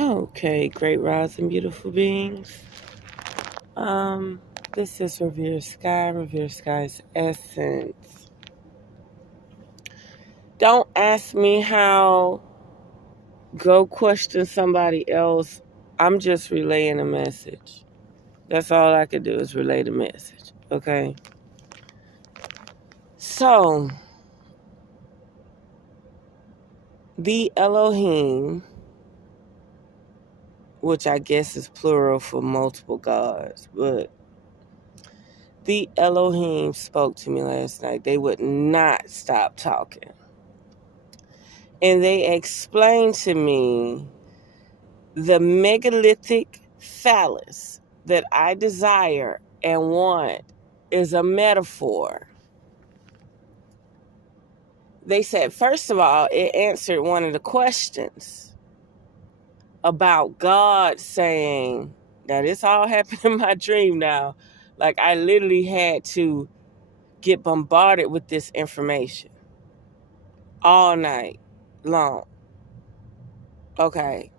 Okay, great rising, beautiful beings. This is Revere Sky's essence. Don't ask me how. Go question somebody else. I'm just relaying a message. That's all I could do is relay the message. Okay. So, the Elohim, which I guess is plural for multiple gods, but the Elohim spoke to me last night. They would not stop talking. And they explained to me the megalithic phallus that I desire and want is a metaphor. They said, first of all, it answered one of the questions about God saying, now this all happened in my dream now. Like I literally had to get bombarded with this information all night long. Okay.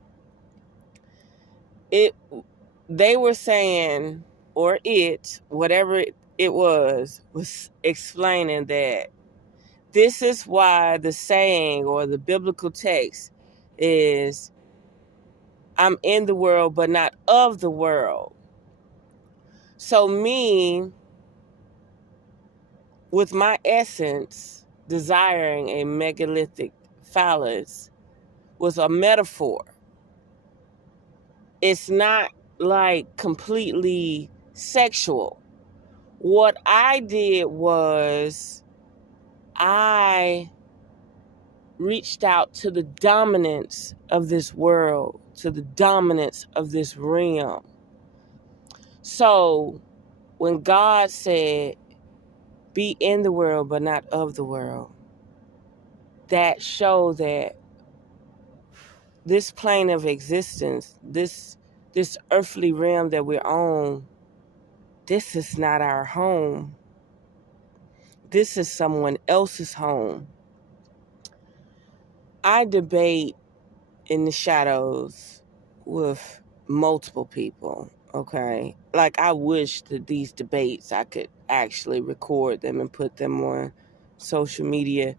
They were saying, or whatever it was explaining that this is why the saying or the biblical text is, I'm in the world, but not of the world. So me, with my essence, desiring a megalithic phallus was a metaphor. It's not like completely sexual. What I did was I reached out to the dominance of this world, to the dominance of this realm. So when God said, be in the world, but not of the world, that showed that this plane of existence, this earthly realm that we're on, this is not our home. This is someone else's home. I debate in the shadows with multiple people, okay? Like I wish that these debates, I could actually record them and put them on social media,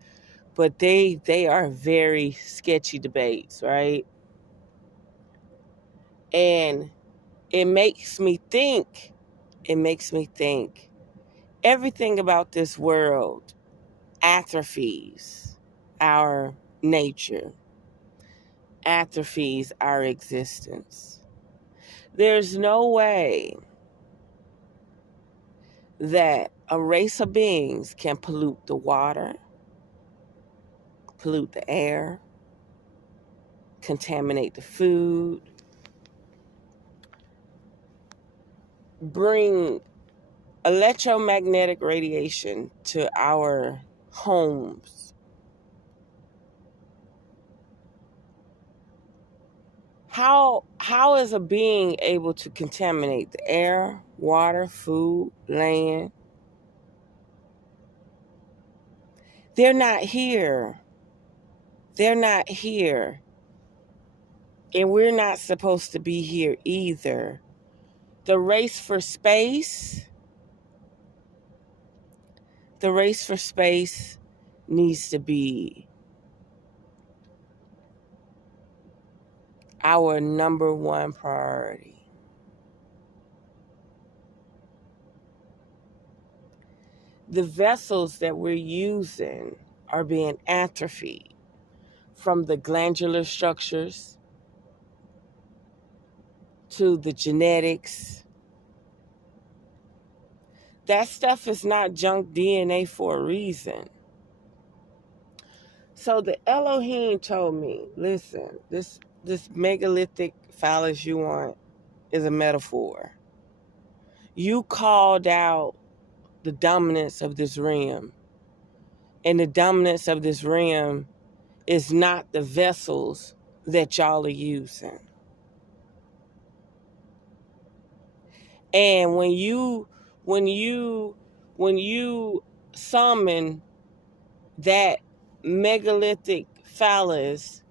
but they are very sketchy debates, right? And it makes me think, everything about this world atrophies our nature, atrophies our existence. There's no way that a race of beings can pollute the water, pollute the air, contaminate the food, bring electromagnetic radiation to our homes. How is a being able to contaminate the air, water, food, land? They're not here. They're not here. And we're not supposed to be here either. The race for space needs to be our number one priority. The vessels that we're using are being atrophied, from the glandular structures to the genetics. That stuff is not junk DNA for a reason. So the Elohim told me, listen, this megalithic phallus you want is a metaphor. You called out the dominance of this realm. And the dominance of this realm is not the vessels that y'all are using. And when you summon that megalithic phallus,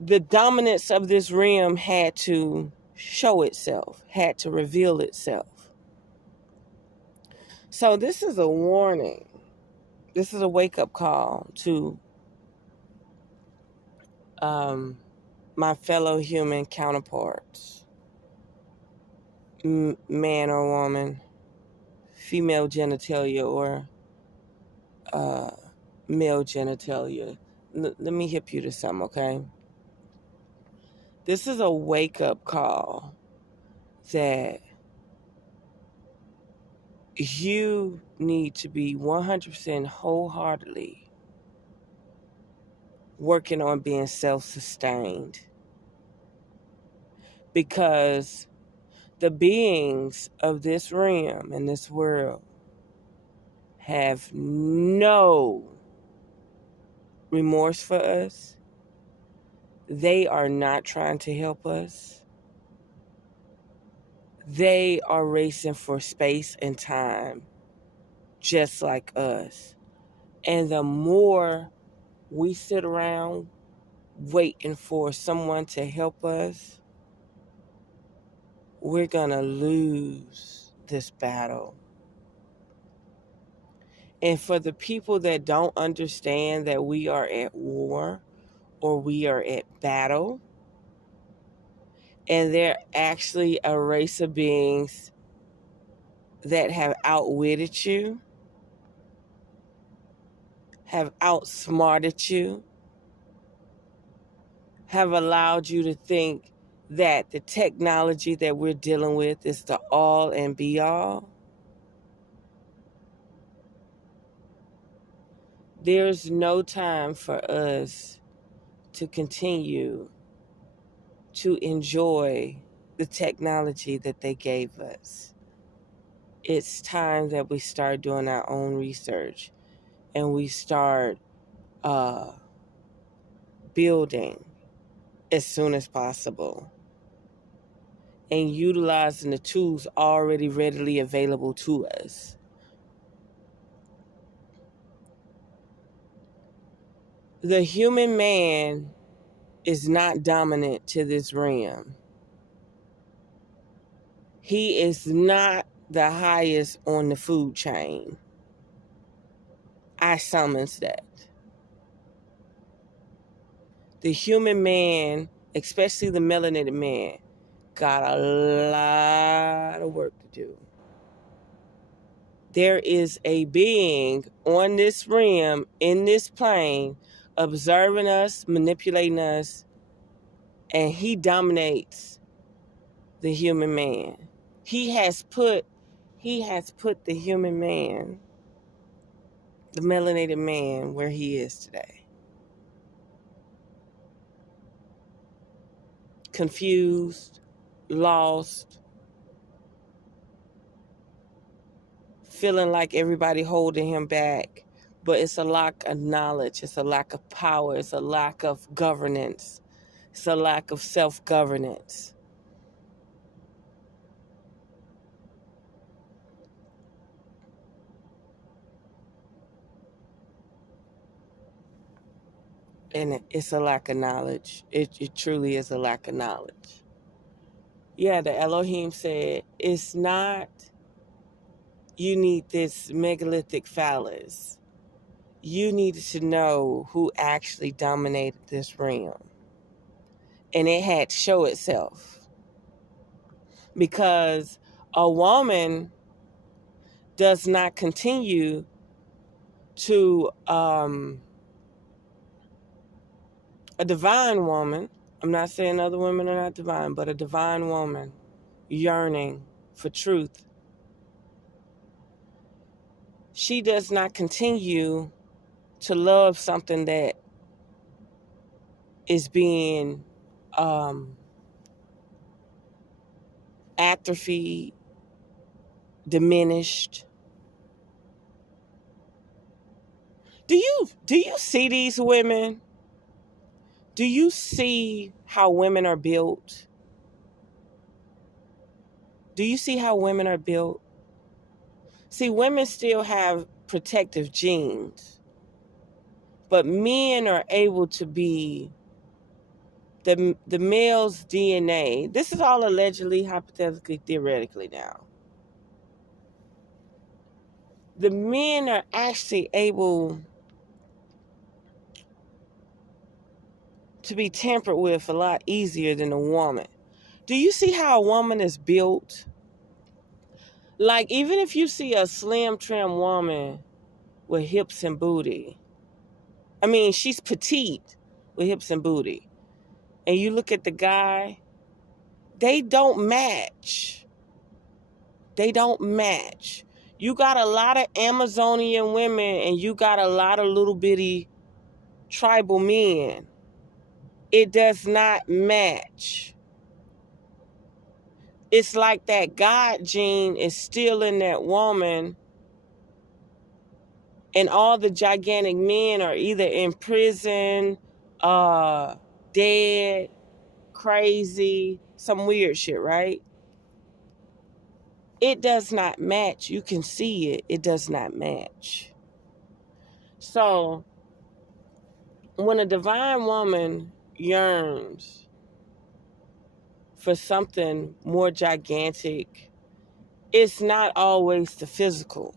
the dominance of this realm had to show itself, had to reveal itself. So this is a warning. This is a wake-up call to my fellow human counterparts, man or woman, female genitalia or male genitalia. Let me hip you to something, okay? This is a wake-up call that you need to be 100% wholeheartedly working on being self-sustained, because the beings of this realm and this world have no remorse for us. They are not trying to help us. They are racing for space and time, just like us. And the more we sit around waiting for someone to help us, we're going to lose this battle. And for the people that don't understand that we are at war or we are at battle, and they're actually a race of beings that have outwitted you, have outsmarted you, have allowed you to think that the technology that we're dealing with is the all and be all. There's no time for us to continue to enjoy the technology that they gave us. It's time that we start doing our own research and we start building as soon as possible and utilizing the tools already readily available to us. The human man is not dominant to this realm. He is not the highest on the food chain. I summons that. The human man, especially the melanated man, got a lot of work to do. There is a being on this realm, in this plane, observing us, manipulating us, and he dominates the human man. He has put the human man, the melanated man, where he is today. Confused, lost, feeling like everybody holding him back. But it's a lack of knowledge, it's a lack of power, it's a lack of governance, it's a lack of self-governance. And it's a lack of knowledge. It truly is a lack of knowledge. Yeah, the Elohim said, it's not, you need this megalithic phallus. You needed to know who actually dominated this realm. And it had to show itself. Because a woman does not continue to, a divine woman, I'm not saying other women are not divine, but a divine woman yearning for truth, she does not continue to love something that is being atrophied, diminished. Do you see these women? Do you see how women are built? Do you see how women are built? See, women still have protective genes, but men are able to be the male's DNA. This is all allegedly, hypothetically, theoretically now. The men are actually able to be tampered with a lot easier than a woman. Do you see how a woman is built? Like, even if you see a slim, trim woman with hips and booty, I mean, she's petite with hips and booty, and you look at the guy, they don't match. They don't match. You got a lot of Amazonian women, and you got a lot of little bitty tribal men. It does not match. It's like that God gene is still in that woman, and all the gigantic men are either in prison, dead, crazy, some weird shit, right? It does not match. You can see it. It does not match. So, when a divine woman yearns for something more gigantic, it's not always the physical.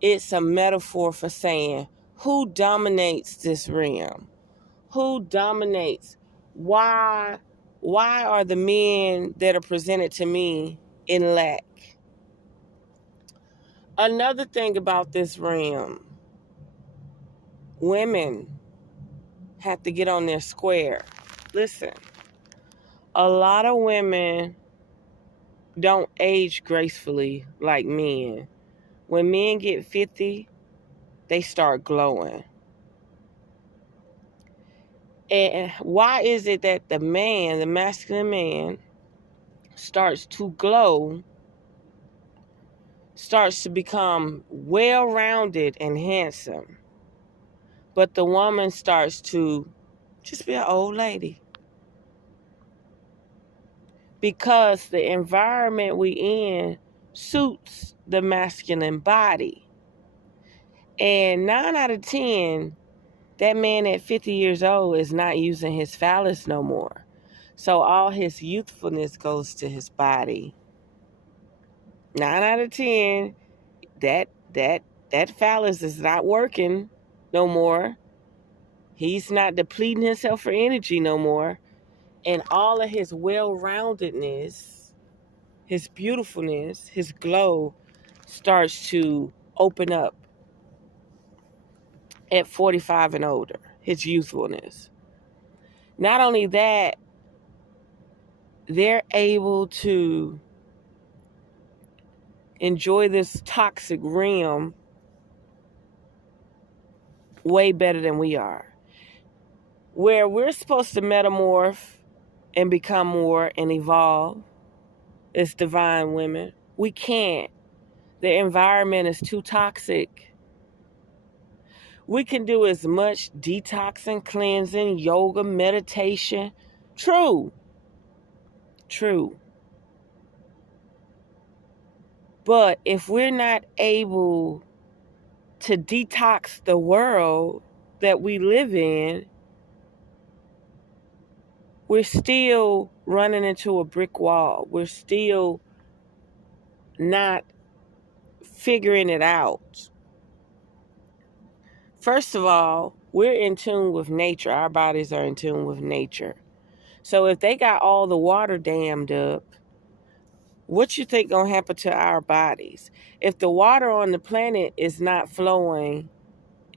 It's a metaphor for saying, who dominates this realm? Who dominates? Why are the men that are presented to me in lack? Another thing about this realm, women have to get on their square. Listen, a lot of women don't age gracefully like men. When men get 50, they start glowing. And why is it that the man, the masculine man, starts to glow, starts to become well-rounded and handsome, but the woman starts to just be an old lady? Because the environment we in suits the masculine body. And 9 out of 10, that man at 50 years old is not using his phallus no more. So all his youthfulness goes to his body. 9 out of 10, that phallus is not working no more. He's not depleting himself for energy no more. And all of his well-roundedness, his beautifulness, his glow starts to open up at 45 and older, his youthfulness. Not only that, they're able to enjoy this toxic realm way better than we are. Where we're supposed to metamorph and become more and evolve as divine women, we can't. The environment is too toxic. We can do as much detoxing, cleansing, yoga, meditation. True. But if we're not able to detox the world that we live in, we're still running into a brick wall. We're still not figuring it out. First of all, we're in tune with nature. Our bodies are in tune with nature. So if they got all the water dammed up, what you think gonna happen to our bodies? If the water on the planet is not flowing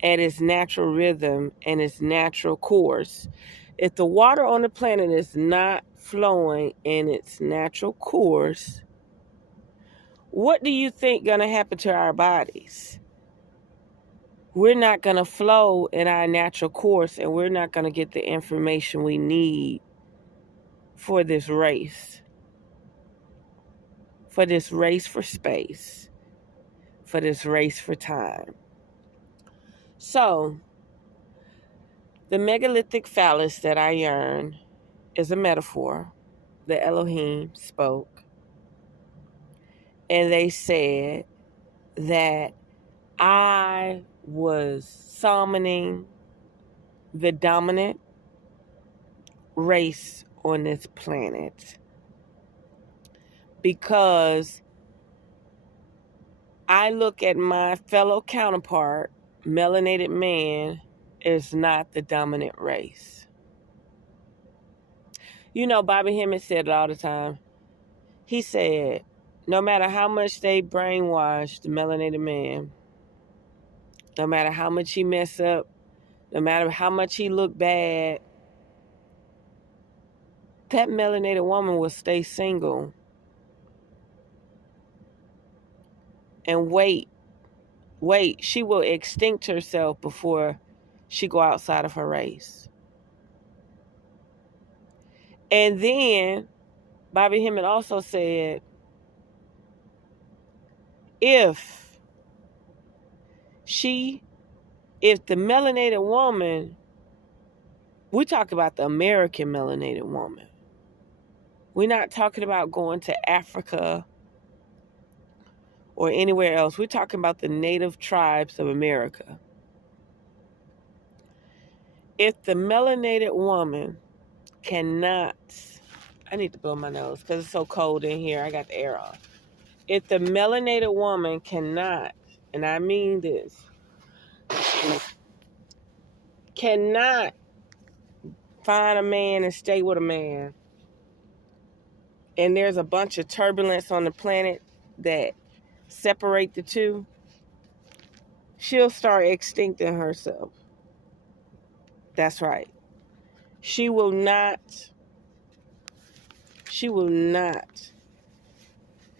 at its natural rhythm and its natural course, if the water on the planet is not flowing in its natural course, what do you think gonna happen to our bodies? We're not gonna flow in our natural course, and we're not gonna get the information we need for this race. For this race for space. For this race for time. So, the megalithic phallus that I yearn is a metaphor. The Elohim spoke. And they said that I was summoning the dominant race on this planet, because I look at my fellow counterpart, melanated man, as not the dominant race. You know, Bobby Hemmett said it all the time. He said, no matter how much they brainwash the melanated man, no matter how much he mess up, no matter how much he look bad, that melanated woman will stay single and wait. She will extinct herself before she go outside of her race. And then Bobby Hemmett also said, if the melanated woman, we talk about the American melanated woman. We're not talking about going to Africa or anywhere else. We're talking about the native tribes of America. If the melanated woman cannot, I need to blow my nose because it's so cold in here. I got the air on. If the melanated woman cannot, and I mean this, cannot find a man and stay with a man, and there's a bunch of turbulence on the planet that separate the two, she'll start extincting herself. That's right. She will not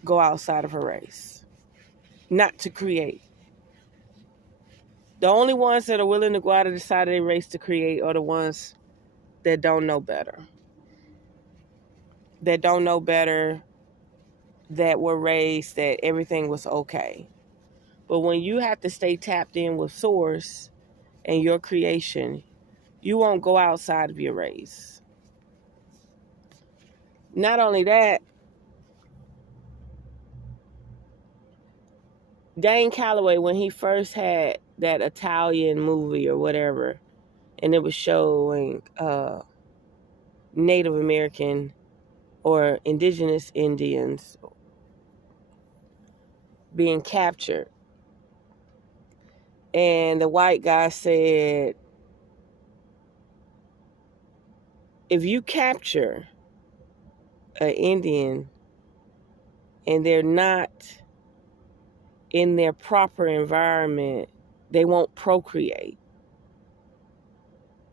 go outside of her race. Not to create. The only ones that are willing to go out of the side of their race to create are the ones that don't know better. That don't know better, that were raised that everything was okay. But when you have to stay tapped in with Source and your creation, you won't go outside of your race. Not only that, Dane Calloway, when he first had that Italian movie or whatever, and it was showing Native American or indigenous Indians being captured, and the white guy said, if you capture an Indian and they're not in their proper environment, they won't procreate.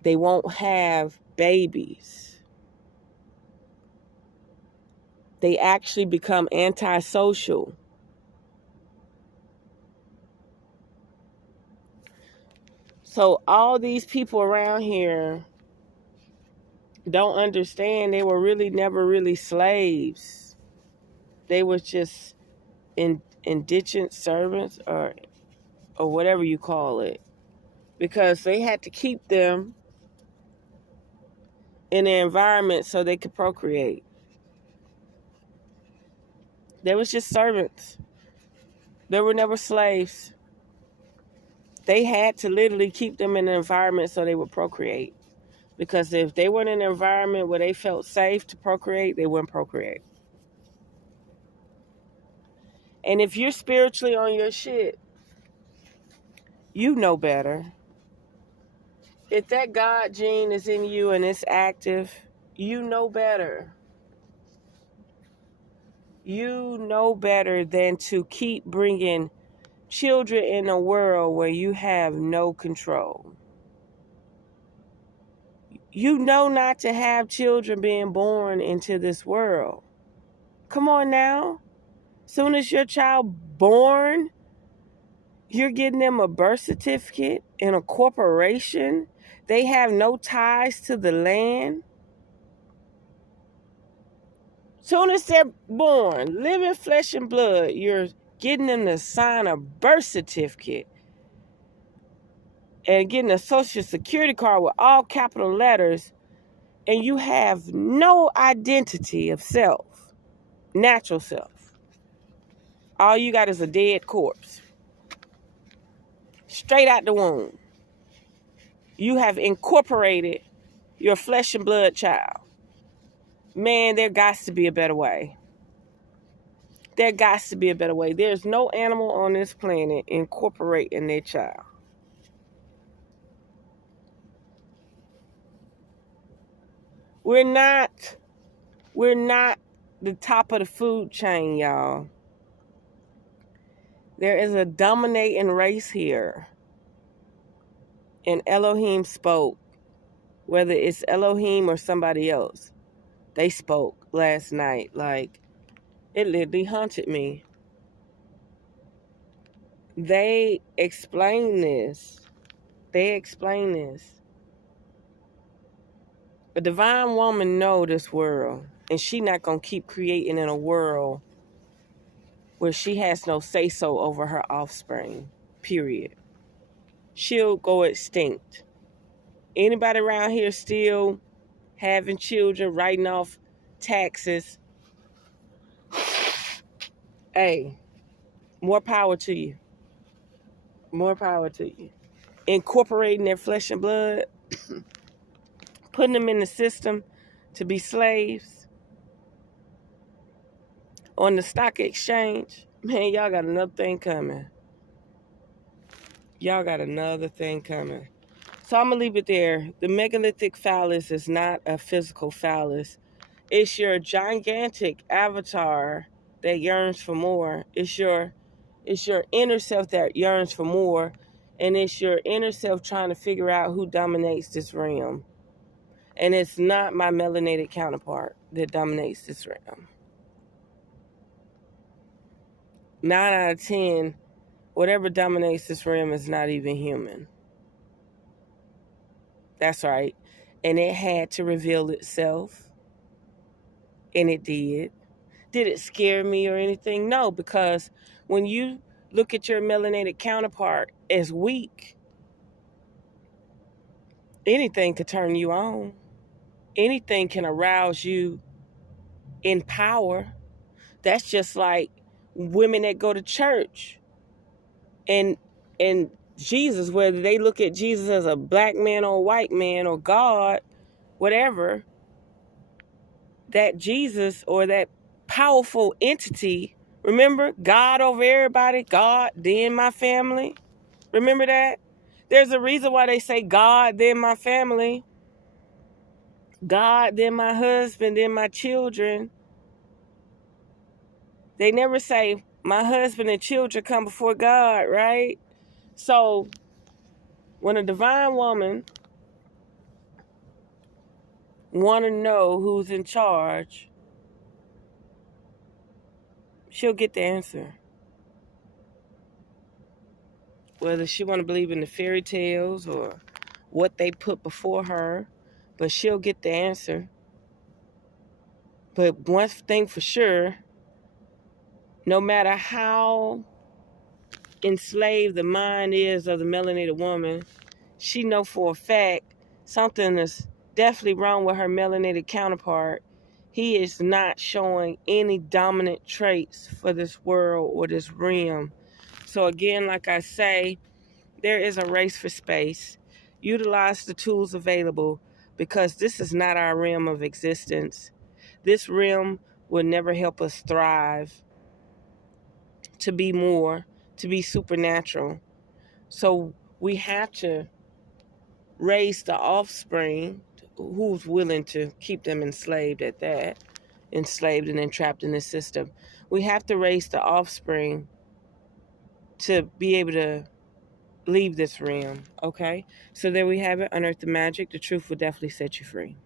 They won't have babies. They actually become antisocial. So all these people around here don't understand they were really never really slaves. They were just indigent servants or whatever you call it, because they had to keep them in an environment so they could procreate. They was just servants. They were never slaves. They had to literally keep them in an environment so they would procreate. Because if they weren't in an environment where they felt safe to procreate, they wouldn't procreate. And if you're spiritually on your shit, you know better. If that God gene is in you and it's active, you know better. You know better than to keep bringing children in a world where you have no control. You know not to have children being born into this world. Come on now. Soon as your child born, you're getting them a birth certificate in a corporation. They have no ties to the land. Soon as they're born, living flesh and blood, you're getting them to sign a birth certificate and getting a social security card with all capital letters, and you have no identity of self, natural self. All you got is a dead corpse. Straight out the womb. You have incorporated You're a flesh and blood child. Man, there got to be a better way. There got to be a better way. There's no animal on this planet incorporating their child. We're not the top of the food chain, y'all. There is a dominating race here. And Elohim spoke, whether it's Elohim or somebody else. They spoke last night. Like, it literally haunted me. They explain this. A divine woman know this world, and she not going to keep creating in a world where she has no say-so over her offspring, period. She'll go extinct. Anybody around here still having children, writing off taxes, hey, more power to you. More power to you. Incorporating their flesh and blood, putting them in the system to be slaves on the stock exchange. Man, y'all got another thing coming. Y'all got another thing coming. So I'm going to leave it there. The megalithic phallus is not a physical phallus. It's your gigantic avatar that yearns for more. It's your inner self that yearns for more. And it's your inner self trying to figure out who dominates this realm. And it's not my melanated counterpart that dominates this realm. 9 out of 10, whatever dominates this realm is not even human. That's right. And it had to reveal itself. And it did. Did it scare me or anything? No, because when you look at your melanated counterpart as weak, anything could turn you on. Anything can arouse you in power. That's just like women that go to church and Jesus, whether they look at Jesus as a black man or a white man or God, whatever, that Jesus or that powerful entity, remember, God over everybody, God, then my family. Remember that? There's a reason why they say God, then my family. God, then my husband, then my children. They never say my husband and children come before God, right? So when a divine woman want to know who's in charge, she'll get the answer. Whether she want to believe in the fairy tales or what they put before her, but she'll get the answer. But one thing for sure, no matter how enslaved the mind is of the melanated woman, she know for a fact something is definitely wrong with her melanated counterpart. He is not showing any dominant traits for this world or this realm. So again, like I say, there is a race for space. Utilize the tools available because this is not our realm of existence. This realm will never help us thrive, to be more, to be supernatural. So we have to raise the offspring who's willing to keep them enslaved at that, enslaved and entrapped in this system. We have to raise the offspring to be able to leave this realm, okay? So there we have it. Unearth the magic. The truth will definitely set you free.